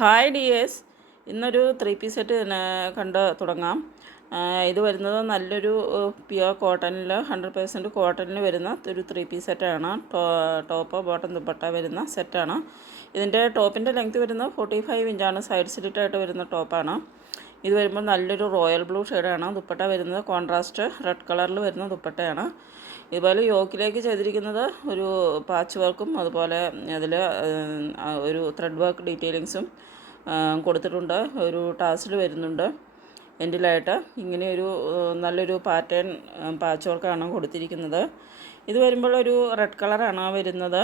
Hi dears ഇന്നൊരു three piece set കണ്ട് തുടങ്ങാം. ഇത് വരുന്നത് നല്ലൊരു പ്യുവർ കോട്ടണിൽ ഹൺഡ്രഡ് പേഴ്സന്റ് കോട്ടണിൽ വരുന്ന ഒരു ത്രീ പീസ് സെറ്റാണ് ടോപ്പ് ബോട്ടൺ ദുപ്പട്ട വരുന്ന സെറ്റാണ് ഇതിന്റെ ടോപ്പിന്റെ ലെങ്ത് വരുന്നത് ഫോർട്ടി ഫൈവ് ഇഞ്ചാണ് സൈഡ് സ്ലിറ്റായിട്ട് വരുന്ന ടോപ്പാണ് ഇത് വരുമ്പോൾ നല്ലൊരു റോയൽ ബ്ലൂ ഷെയ്ഡാണ് ദുപ്പട്ട വരുന്നത് കോൺട്രാസ്റ്റ് റെഡ് കളറിൽ വരുന്ന ദുപ്പട്ടയാണ്. ഇതുപോലെ യോക്കിലേക്ക് ചെയ്തിരിക്കുന്നത് ഒരു പാച്ച് വർക്കും അതുപോലെ അതിൽ ഒരു ത്രെഡ് വർക്ക് ഡീറ്റെയിലിങ്സും കൊടുത്തിട്ടുണ്ട്. ഒരു ടാസിൽ വരുന്നുണ്ട്. എൻഡിലായിട്ട് ഇങ്ങനെ ഒരു നല്ലൊരു പാറ്റേൺ പാച്ച് വർക്കാണ് കൊടുത്തിരിക്കുന്നത്. ഇത് വരുമ്പോൾ ഒരു റെഡ് കളറാണ് വരുന്നത്.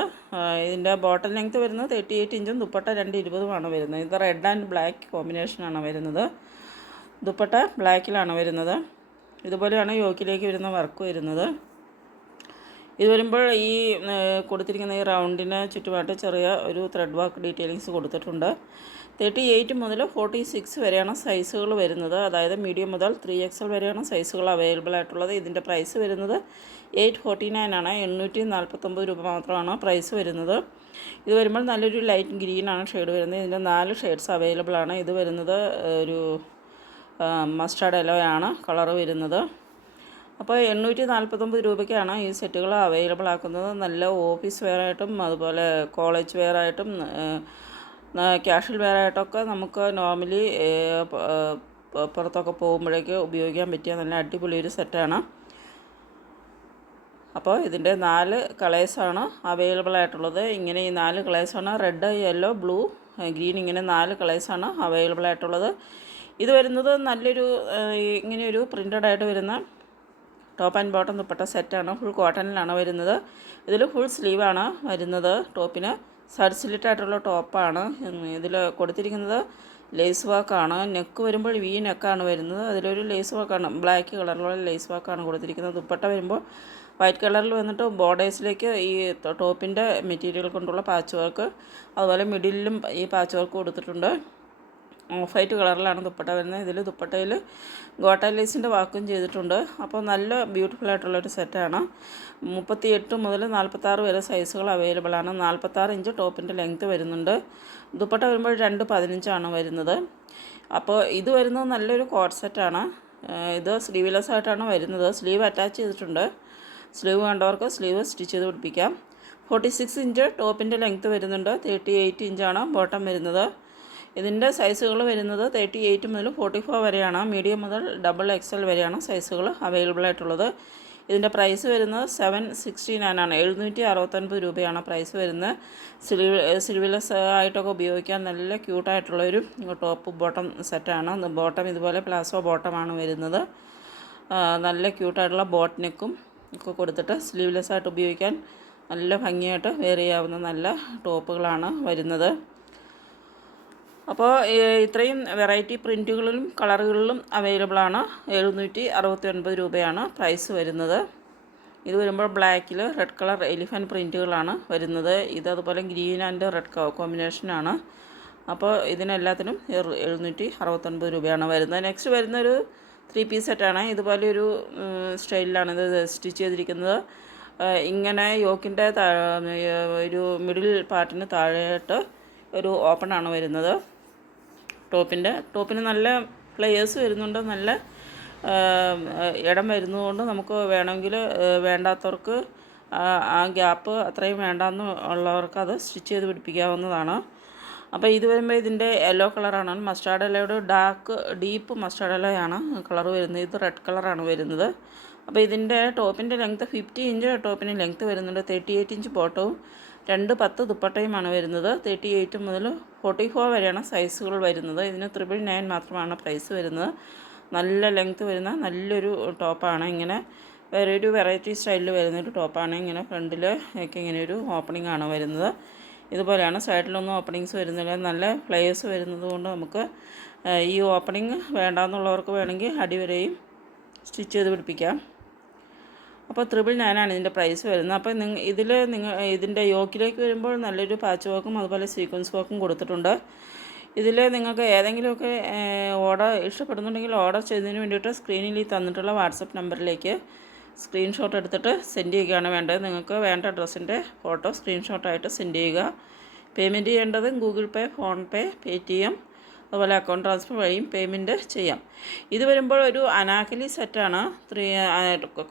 ഇതിന്റെ ബോട്ടൽ ലെങ്ത്ത് വരുന്നത് തേർട്ടി എയ്റ്റ് ഇഞ്ചും ദുപ്പട്ട രണ്ട് ഇരുപതുമാണ് വരുന്നത്. ഇത് റെഡ് ആൻഡ് ബ്ലാക്ക് കോമ്പിനേഷനാണ് വരുന്നത്. ദുപ്പട്ട ബ്ലാക്കിലാണ് വരുന്നത്. ഇതുപോലെയാണ് യോക്കിലേക്ക് വരുന്ന വർക്ക് വരുന്നത്. ഇത് വരുമ്പോൾ ഈ കൊടുത്തിരിക്കുന്ന ഈ റൗണ്ടിന് ചുറ്റുമായിട്ട് ചെറിയ ഒരു ത്രെഡ് വർക്ക് ഡീറ്റെയിലിങ്സ് കൊടുത്തിട്ടുണ്ട്. തേർട്ടി എയ്റ്റ് മുതൽ ഫോർട്ടി സിക്സ് വരെയാണ് സൈസുകൾ വരുന്നത്. അതായത് മീഡിയം മുതൽ ത്രീ എക്സൽ വരെയാണ് സൈസുകൾ അവൈലബിൾ ആയിട്ടുള്ളത്. ഇതിന്റെ പ്രൈസ് വരുന്നത് എയ്റ്റ് ഫോർട്ടി നയൻ ആണ്. എണ്ണൂറ്റി നാൽപ്പത്തൊമ്പത് രൂപ മാത്രമാണ് പ്രൈസ് വരുന്നത്. ഇത് വരുമ്പോൾ നല്ലൊരു ലൈറ്റ് ഗ്രീൻ ആണ് ഷെയ്ഡ് വരുന്നത്. ഇതിന്റെ നാല് ഷെയ്ഡ്സ് അവൈലബിൾ ആണ്. ഇത് വരുന്നത് ഒരു മസ്റ്റാർഡ് എലോയാണ് കളറ് വരുന്നത്. അപ്പോൾ എണ്ണൂറ്റി നാൽപ്പത്തൊമ്പത് രൂപയ്ക്കാണ് ഈ സെറ്റുകൾ അവൈലബിൾ ആക്കുന്നത്. നല്ല ഓഫീസ് വെയറായിട്ടും അതുപോലെ കോളേജ് വെയർ വെയർ ആയിട്ടൊക്കെ നമുക്ക് നോർമലി പുറത്തൊക്കെ പോകുമ്പോഴേക്ക് ഉപയോഗിക്കാൻ പറ്റിയ നല്ല അടിപൊളി ഒരു സെറ്റാണ്. അപ്പോൾ ഇതിന്റെ നാല് കളേഴ്സാണ് അവൈലബിൾ ആയിട്ടുള്ളത് ഇങ്ങനെ ഈ നാല് കളേഴ്സാണ് റെഡ് യെല്ലോ ബ്ലൂ ഗ്രീൻ ഇങ്ങനെ നാല് കളേഴ്സാണ് അവൈലബിൾ ആയിട്ടുള്ളത് ഇത് വരുന്നത് നല്ലൊരു ഇങ്ങനെയൊരു പ്രിന്റഡ് ആയിട്ട് വരുന്ന ടോപ്പ് ആൻഡ് ബോട്ടം ദുപ്പട്ട സെറ്റാണ്. ഫുൾ കോട്ടണിലാണ് വരുന്നത്. ഇതിൽ ഫുൾ സ്ലീവാണ് വരുന്നത് ടോപ്പിന്. സൈഡ് ടോപ്പാണ്. ഇതിൽ കൊടുത്തിരിക്കുന്നത് ലേസ് വാക്കാണ്. നെക്ക് വരുമ്പോൾ വി നെക്കാണ് വരുന്നത്. അതിലൊരു ലേസ് വാക്കാണ്. ബ്ലാക്ക് കളറിലുള്ള ലേസ് വാക്കാണ് കൊടുത്തിരിക്കുന്നത്. ദുപ്പട്ട വരുമ്പോൾ വൈറ്റ് കളറിൽ വന്നിട്ട് ബോർഡേഴ്സിലേക്ക് ഈ ടോപ്പിന്റെ മെറ്റീരിയൽ കൊണ്ടുള്ള പാച്ച് വർക്ക് അതുപോലെ മിഡിലും ഈ പാച്ച് വർക്ക് കൊടുത്തിട്ടുണ്ട്. ഓഫ് വൈറ്റ് കളറിലാണ് ദുപ്പട്ട വരുന്നത്. ഇതിൽ ദുപ്പട്ടയിൽ ഗോട്ട ലേസിന്റെ വാക്കും ചെയ്തിട്ടുണ്ട്. അപ്പോൾ നല്ല ബ്യൂട്ടിഫുൾ ആയിട്ടുള്ളൊരു സെറ്റാണ് മുപ്പത്തി എട്ട് മുതൽ നാൽപ്പത്താറ് വരെ സൈസുകൾ അവൈലബിൾ ആണ്. നാൽപ്പത്താറ് ഇഞ്ച് ടോപ്പിന്റെ ലെങ്ത്ത് വരുന്നുണ്ട്. ദുപ്പട്ട വരുമ്പോൾ രണ്ട് പതിനഞ്ചാണ് വരുന്നത്. അപ്പോൾ ഇത് വരുന്നത് നല്ലൊരു കോട്ട് സെറ്റാണ് ഇത് സ്ലീവ്ലെസ് ആയിട്ടാണ് വരുന്നത്. സ്ലീവ് അറ്റാച്ച് ചെയ്തിട്ടുണ്ട്. സ്ലീവ് വേണ്ടവർക്ക് സ്ലീവ് സ്റ്റിച്ച് ചെയ്ത് പിടിപ്പിക്കാം. ഫോർട്ടി സിക്സ് ഇഞ്ച് ടോപ്പിന്റെ ലെങ്ത്ത് വരുന്നുണ്ട്. തേർട്ടി എയ്റ്റ് ഇഞ്ചാണ് ബോട്ടം വരുന്നത്. ഇതിന്റെ സൈസുകൾ വരുന്നത് തേർട്ടി എയ്റ്റ് മുതൽ ഫോർട്ടി ഫോർ വരെയാണ്. മീഡിയം മുതൽ ഡബിൾ എക്സൽ വരെയാണ് സൈസുകൾ അവൈലബിൾ ആയിട്ടുള്ളത്. ഇതിന്റെ പ്രൈസ് വരുന്നത് സെവൻ സിക്സ്റ്റി നയൻ ആണ്. എഴുന്നൂറ്റി അറുപത്തൊൻപത് രൂപയാണ് പ്രൈസ് വരുന്നത്. സിൽവ സിൽവിലസ് ആയിട്ടൊക്കെ ഉപയോഗിക്കാൻ നല്ല ക്യൂട്ടായിട്ടുള്ളൊരു ടോപ്പ് ബോട്ടം സെറ്റാണ്. ബോട്ടം ഇതുപോലെ പ്ലാസോ ബോട്ടമാണ് വരുന്നത്. നല്ല ക്യൂട്ടായിട്ടുള്ള ബോട്ട് നെക്കും ഒക്കെ കൊടുത്തിട്ട് സ്ലീവ്ലെസ് ആയിട്ട് ഉപയോഗിക്കാൻ നല്ല ഭംഗിയായിട്ട് വെയർ ചെയ്യാവുന്ന നല്ല ടോപ്പുകളാണ് വരുന്നത്. അപ്പോൾ ഇത്രയും വെറൈറ്റി പ്രിന്റുകളിലും കളറുകളിലും അവൈലബിൾ ആണ്. എഴുന്നൂറ്റി അറുപത്തി ഒൻപത് രൂപയാണ് പ്രൈസ് വരുന്നത്. ഇത് വരുമ്പോൾ ബ്ലാക്കിൽ റെഡ് കളർ എലിഫന്റ് പ്രിന്റുകളാണ് വരുന്നത്. ഇത് അതുപോലെ ഗ്രീൻ ആൻഡ് റെഡ് കോമ്പിനേഷനാണ് അപ്പോൾ ഇതിനെല്ലാത്തിനും എഴുന്നൂറ്റി അറുപത്തൊൻപത് രൂപയാണ് വരുന്നത്. നെക്സ്റ്റ് വരുന്നൊരു ത്രീ പീസ് സെറ്റാണ് ഇതുപോലെ ഒരു സ്റ്റൈലിലാണ് ഇത് സ്റ്റിച്ച് ചെയ്തിരിക്കുന്നത്. ഇങ്ങനെ യോക്കിന്റെ ഒരു മിഡിൽ പാർട്ടിന് താഴെയായിട്ട് ഒരു ഓപ്പണാണ് വരുന്നത്. ടോപ്പിന്റെ. ടോപ്പിന് നല്ല പ്ലെയേഴ്സ് വരുന്നുണ്ട്. നല്ല ഇടം വരുന്നതുകൊണ്ട് നമുക്ക് വേണമെങ്കിൽ വേണ്ടാത്തവർക്ക് ആ ഗ്യാപ്പ് അത്രയും വേണ്ടാന്ന് ഉള്ളവർക്ക് അത് സ്റ്റിച്ച് ചെയ്ത് പിടിപ്പിക്കാവുന്നതാണ്. അപ്പോൾ ഇത് വരുമ്പോൾ ഇതിന്റെ യെല്ലോ കളറാണ് മസ്റ്റാർഡ് ഇലയുടെ ഡാർക്ക് ഡീപ്പ് മസ്റ്റാർഡ് ഇലയാണ് കളർ വരുന്നത്. ഇത് റെഡ് കളറാണ് വരുന്നത്. അപ്പോൾ ഇതിന്റെ ടോപ്പിന്റെ ലെങ്ത്ത് ഫിഫ്റ്റി ഇഞ്ച് ടോപ്പിന് ലെങ്ത്ത് വരുന്നുണ്ട്. തേർട്ടി എയ്റ്റ് ഇഞ്ച് ബോട്ടവും രണ്ട് പത്ത് ദുപ്പട്ടയുമാണ് വരുന്നത്. തേർട്ടി എയ്റ്റ് മുതൽ ഫോർട്ടി ഫോർ വരെയാണ് സൈസുകൾ വരുന്നത്. ഇതിന് ത്രിബിൾ നയൻ മാത്രമാണ് പ്രൈസ് വരുന്നത്. നല്ല ലെങ്ത്ത് വരുന്ന നല്ലൊരു ടോപ്പാണ് ഇങ്ങനെ വേറെ ഒരു വെറൈറ്റി സ്റ്റൈലിൽ വരുന്നൊരു ടോപ്പാണ് ഇങ്ങനെ ഫ്രണ്ടിൽ ഒക്കെ ഇങ്ങനെ ഒരു ഓപ്പണിംഗ് ആണ് വരുന്നത്. ഇതുപോലെയാണ് സൈഡിലൊന്നും ഓപ്പണിങ്സ് വരുന്നില്ല. നല്ല ഫ്ലേയേഴ്സ് വരുന്നത് കൊണ്ട് നമുക്ക് ഈ ഓപ്പണിങ് വേണ്ടാന്നുള്ളവർക്ക് വേണമെങ്കിൽ അടിവരെയും സ്റ്റിച്ച് ചെയ്ത് പിടിപ്പിക്കാം. അപ്പോൾ ത്രിബിൾ നയനാണ് ഇതിന്റെ പ്രൈസ് വരുന്നത്. അപ്പോൾ നിങ്ങൾ ഇതിൽ നിങ്ങൾ ഇതിന്റെ യോക്കിലേക്ക് വരുമ്പോൾ നല്ലൊരു പാച്ച് വർക്കും അതുപോലെ സീക്വൻസ് വർക്കും കൊടുത്തിട്ടുണ്ട്. ഇതിൽ നിങ്ങൾക്ക് ഏതെങ്കിലുമൊക്കെ ഓർഡർ ഇഷ്ടപ്പെടുന്നുണ്ടെങ്കിൽ ഓർഡർ ചെയ്തതിന് വേണ്ടിയിട്ട് സ്ക്രീനിൽ ഈ തന്നിട്ടുള്ള വാട്സപ്പ് നമ്പറിലേക്ക് സ്ക്രീൻഷോട്ട് എടുത്തിട്ട് സെൻഡ് ചെയ്യുകയാണ് വേണ്ടത്. നിങ്ങൾക്ക് വേണ്ട ഡ്രസ്സിന്റെ ഫോട്ടോ സ്ക്രീൻഷോട്ടായിട്ട് സെൻഡ് ചെയ്യുക. പേയ്മെന്റ് ചെയ്യേണ്ടത് ഗൂഗിൾ പേ ഫോൺപേ പേ ടി എം അതുപോലെ അക്കൗണ്ട് ട്രാൻസ്ഫർ വഴിയും പേയ്മെന്റ് ചെയ്യാം. ഇത് വരുമ്പോൾ ഒരു അനാക്കലി സെറ്റാണ് ത്രീ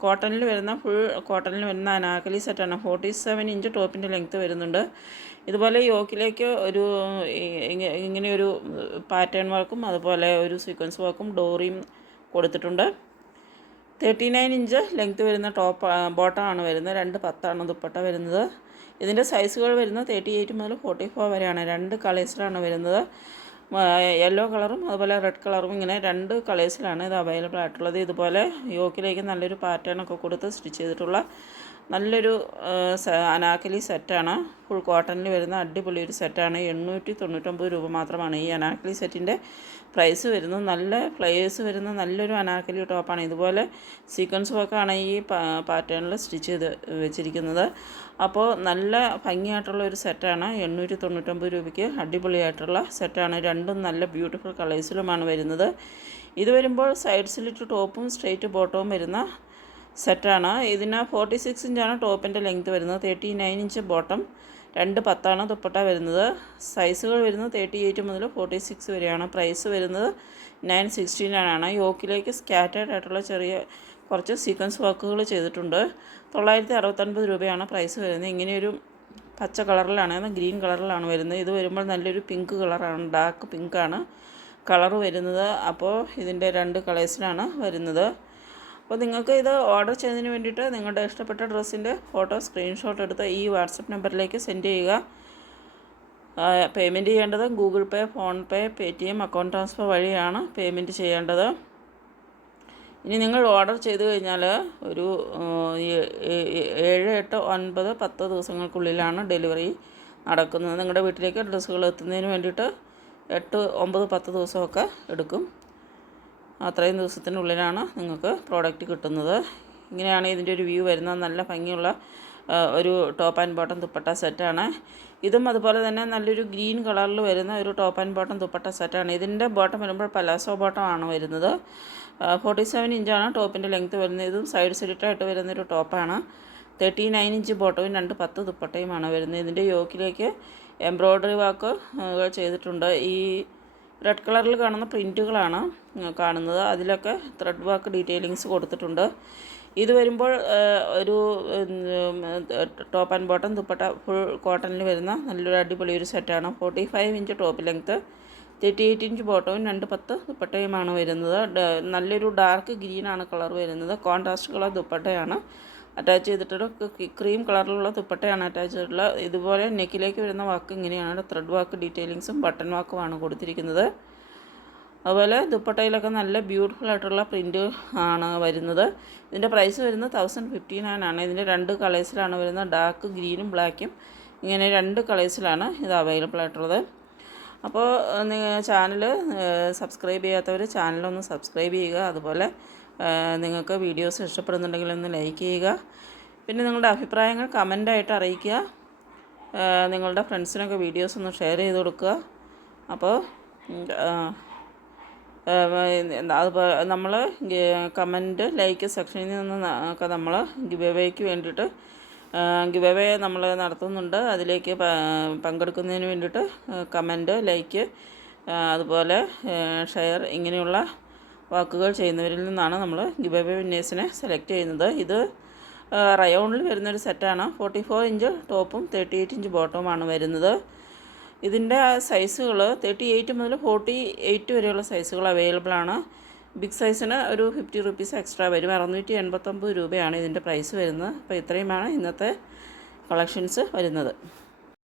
കോട്ടണിൽ വരുന്ന ഫുൾ കോട്ടണിൽ വരുന്ന അനാക്കലി സെറ്റാണ് ഫോർട്ടി സെവൻ ഇഞ്ച് ടോപ്പിന്റെ ലെങ്ത്ത് വരുന്നുണ്ട്. ഇതുപോലെ യോക്കിലേക്ക് ഒരു ഇങ്ങനെ ഒരു പാറ്റേൺ വർക്കും അതുപോലെ ഒരു സീക്വൻസ് വർക്കും ഡോറിയും കൊടുത്തിട്ടുണ്ട്. തേർട്ടി നയൻ ഇഞ്ച് ലെങ്ത്ത് വരുന്ന ടോപ്പ് ബോട്ടമാണ് വരുന്നത്. രണ്ട് പത്താണ് ദുപ്പട്ട വരുന്നത്. ഇതിന്റെ സൈസുകൾ വരുന്നത് തേർട്ടി എയ്റ്റ് മുതൽ ഫോർട്ടി ഫോർ വരെയാണ്. രണ്ട് കളേഴ്സിലാണ് വരുന്നത്. യെല്ലോ കളറും അതുപോലെ റെഡ് കളറും ഇങ്ങനെ രണ്ട് കളേഴ്സിലാണ് ഇത് അവൈലബിൾ ആയിട്ടുള്ളത്. ഇതുപോലെ യോക്കിലേക്ക് നല്ലൊരു പാറ്റേൺ ഒക്കെ കൊടുത്ത് സ്റ്റിച്ച് ചെയ്തിട്ടുള്ള നല്ലൊരു അനാക്കലി സെറ്റാണ്. ഫുൾ കോട്ടണിൽ വരുന്ന അടിപൊളി ഒരു സെറ്റാണ്. എണ്ണൂറ്റി തൊണ്ണൂറ്റൊമ്പത് രൂപ മാത്രമാണ് ഈ അനാക്കലി സെറ്റിന്റെ പ്രൈസ് വരുന്നത്. നല്ല ഫ്ലയേഴ്സ് വരുന്ന നല്ലൊരു അനാക്കലി ടോപ്പാണ്. ഇതുപോലെ സീക്വൻസ് വർക്കാണ് ഈ പാറ്റേണിൽ സ്റ്റിച്ച് ചെയ്ത് വെച്ചിരിക്കുന്നത്. അപ്പോൾ നല്ല ഭംഗിയായിട്ടുള്ള ഒരു സെറ്റാണ്. എണ്ണൂറ്റി തൊണ്ണൂറ്റൊമ്പത് രൂപയ്ക്ക് അടിപൊളിയായിട്ടുള്ള സെറ്റാണ്. രണ്ടും നല്ല ബ്യൂട്ടിഫുൾ കളേഴ്സിലുമാണ് വരുന്നത്. ഇത് വരുമ്പോൾ സൈഡ് സ്ലിറ്റ് ടോപ്പും സ്ട്രെയിറ്റ് ബോട്ടവും വരുന്ന സെറ്റാണ്. ഇതിന് ഫോർട്ടി സിക്സ് ഇഞ്ചാണ് ടോപ്പിന്റെ ലെങ്ത് വരുന്നത്. തേർട്ടി നയൻ ഇഞ്ച് ബോട്ടം രണ്ട് പത്താണ് ദുപ്പട്ട വരുന്നത്. സൈസുകൾ വരുന്നത് തേർട്ടി എയ്റ്റ് മുതൽ ഫോർട്ടി സിക്സ് വരെയാണ്. പ്രൈസ് വരുന്നത് നയൻ സിക്സ്റ്റീനാണ് യോക്കിലേക്ക് സ്കാറ്റേഡ് ആയിട്ടുള്ള ചെറിയ കുറച്ച് സീക്വൻസ് വർക്കുകൾ ചെയ്തിട്ടുണ്ട്. തൊള്ളായിരത്തി അറുപത്തൊൻപത് രൂപയാണ് പ്രൈസ് വരുന്നത്. ഇങ്ങനെയൊരു പച്ച കളറിലാണ് ഗ്രീൻ കളറിലാണ് വരുന്നത്. ഇത് വരുമ്പോൾ നല്ലൊരു പിങ്ക് കളറാണ് ഡാർക്ക് പിങ്കാണ് കളർ വരുന്നത്. അപ്പോൾ ഇതിന്റെ രണ്ട് കളേഴ്സിലാണ് വരുന്നത്. അപ്പോൾ നിങ്ങൾക്ക് ഇത് ഓർഡർ ചെയ്യുന്നതിന് വേണ്ടിയിട്ട് നിങ്ങളുടെ ഇഷ്ടപ്പെട്ട ഡ്രസ്സിന്റെ ഫോട്ടോ സ്ക്രീൻഷോട്ട് എടുത്ത് ഈ വാട്സപ്പ് നമ്പറിലേക്ക് സെൻഡ് ചെയ്യുക. പേയ്മെന്റ് ചെയ്യേണ്ടത് Google pay PhonePe Paytm account transfer വഴിയാണ് പേയ്മെന്റ് ചെയ്യേണ്ടത്. ഇനി നിങ്ങൾ ഓർഡർ ചെയ്ത് കഴിഞ്ഞാൽ ഒരു ഏഴ് എട്ട് ഒൻപത് പത്ത് ദിവസങ്ങൾക്കുള്ളിലാണ് ഡെലിവറി നടക്കുന്നത്. നിങ്ങളുടെ വീട്ടിലേക്ക് ഡ്രസ്സുകൾ എത്തുന്നതിന് വേണ്ടിയിട്ട് എട്ട് ഒമ്പത് പത്ത് ദിവസമൊക്കെ എടുക്കും. അത്രയും ദിവസത്തിനുള്ളിലാണ് നിങ്ങൾക്ക് പ്രോഡക്റ്റ് കിട്ടുന്നത്. ഇങ്ങനെയാണ് ഇതിന്റെ ഒരു വ്യൂ വരുന്നത്. നല്ല ഭംഗിയുള്ള ഒരു ടോപ്പ് ആൻഡ് ബോട്ടം ദുപ്പട്ട സെറ്റാണ് ഇതും അതുപോലെ തന്നെ നല്ലൊരു ഗ്രീൻ കളറിൽ വരുന്ന ഒരു ടോപ്പ് ആൻഡ് ബോട്ടം ദുപ്പട്ട സെറ്റാണ് ഇതിന്റെ ബോട്ടം വരുമ്പോൾ പലാസോ ബോട്ടമാണ് വരുന്നത്. ഫോർട്ടി സെവൻ ഇഞ്ചാണ് ടോപ്പിന്റെ ലെങ്ത്ത് വരുന്നത്. ഇതും സൈഡ് സ്ലിറ്റായിട്ട് വരുന്നൊരു ടോപ്പാണ് തേർട്ടി നയൻ ഇഞ്ച് ബോട്ടവും രണ്ട് പത്ത് ദുപ്പട്ടയുമാണ് വരുന്നത്. ഇതിന്റെ യോക്കിലേക്ക് എംബ്രോയ്ഡറി വർക്ക് ചെയ്തിട്ടുണ്ട്. ഈ റെഡ് കളറിൽ കാണുന്ന പ്രിന്റുകളാണ് കാണുന്നത്. അതിലൊക്കെ ത്രെഡ് വർക്ക് ഡീറ്റെയിലിങ്സ് കൊടുത്തിട്ടുണ്ട്. ഇത് വരുമ്പോൾ ഒരു top and bottom dupatta full കോട്ടണിൽ വരുന്ന നല്ലൊരു അടിപൊളി ഒരു സെറ്റാണ് forty five inch top length thirty eight inch ബോട്ടവും രണ്ട് പത്ത് ദുപ്പട്ടയുമാണ് വരുന്നത്. നല്ലൊരു ഡാർക്ക് ഗ്രീനാണ് കളർ വരുന്നത്. കോൺട്രാസ്റ്റ് കളർ ദുപ്പട്ടയാണ്. അറ്റാച്ച് ചെയ്തിട്ടുള്ള ക്രീം കളറിലുള്ള ദുപ്പട്ടയാണ് അറ്റാച്ച് ചെയ്തിട്ടുള്ള. ഇതുപോലെ നെക്കിലേക്ക് വരുന്ന വാക്ക് ഇങ്ങനെയാണ് ത്രെഡ് വാക്ക് ഡീറ്റെയിലിങ്സും ബട്ടൺ വാക്കുമാണ് കൊടുത്തിരിക്കുന്നത്. അതുപോലെ ദുപ്പട്ടയിലൊക്കെ നല്ല ബ്യൂട്ടിഫുൾ ആയിട്ടുള്ള പ്രിന്റ് ആണ് വരുന്നത്. ഇതിന്റെ പ്രൈസ് വരുന്നത് തൗസൻഡ് ഫിഫ്റ്റി നയൻ ആണ്. ഇതിന്റെ രണ്ട് കളേഴ്സിലാണ് വരുന്നത്. ഡാർക്ക് ഗ്രീനും ബ്ലാക്കും ഇങ്ങനെ രണ്ട് കളേഴ്സിലാണ് ഇത് അവൈലബിൾ ആയിട്ടുള്ളത്. അപ്പോൾ ചാനൽ സബ്സ്ക്രൈബ് ചെയ്യാത്തവർ ചാനലൊന്ന് സബ്സ്ക്രൈബ് ചെയ്യുക. അതുപോലെ നിങ്ങൾക്ക് വീഡിയോസ് ഇഷ്ടപ്പെടുന്നുണ്ടെങ്കിൽ ഒന്ന് ലൈക്ക് ചെയ്യുക. പിന്നെ നിങ്ങളുടെ അഭിപ്രായങ്ങൾ കമന്റായിട്ട് അറിയിക്കുക. നിങ്ങളുടെ ഫ്രണ്ട്സിനൊക്കെ വീഡിയോസ് ഒന്ന് ഷെയർ ചെയ്ത് കൊടുക്കുക. അപ്പോൾ അതുപോലെ നമ്മൾ കമന്റ് ലൈക്ക് സെക്ഷനിൽ നിന്ന് ഒക്കെ നമ്മൾ ഗിവ് വേണ്ടിയിട്ട് ഗിവ് നമ്മൾ നടത്തുന്നുണ്ട്. അതിലേക്ക് പങ്കെടുക്കുന്നതിന് വേണ്ടിയിട്ട് കമന്റ് ലൈക്ക് അതുപോലെ ഷെയർ ഇങ്ങനെയുള്ള വാക്കുകൾ ചെയ്യുന്നവരിൽ നിന്നാണ് നമ്മൾ അവേ വിന്നേഴ്സിനെ സെലക്ട് ചെയ്യുന്നത്. ഇത് റയോണിൽ വരുന്നൊരു സെറ്റാണ്. ഫോർട്ടി ഫോർ ഇഞ്ച് ടോപ്പും തേർട്ടി എയ്റ്റ് ഇഞ്ച് ബോട്ടവുമാണ് വരുന്നത്. ഇതിന്റെ സൈസുകൾ തേർട്ടി എയ്റ്റ് മുതൽ ഫോർട്ടി എയ്റ്റ് വരെയുള്ള സൈസുകൾ അവൈലബിൾ ആണ്. ബിഗ് സൈസിന് ഒരു ഫിഫ്റ്റി റുപ്പീസ് എക്സ്ട്രാ വരും. അറുന്നൂറ്റി എൺപത്തൊമ്പത് രൂപയാണ് ഇതിന്റെ പ്രൈസ് വരുന്നത്. അപ്പോൾ ഇത്രയുമാണ് ഇന്നത്തെ കളക്ഷൻസ് വരുന്നത്.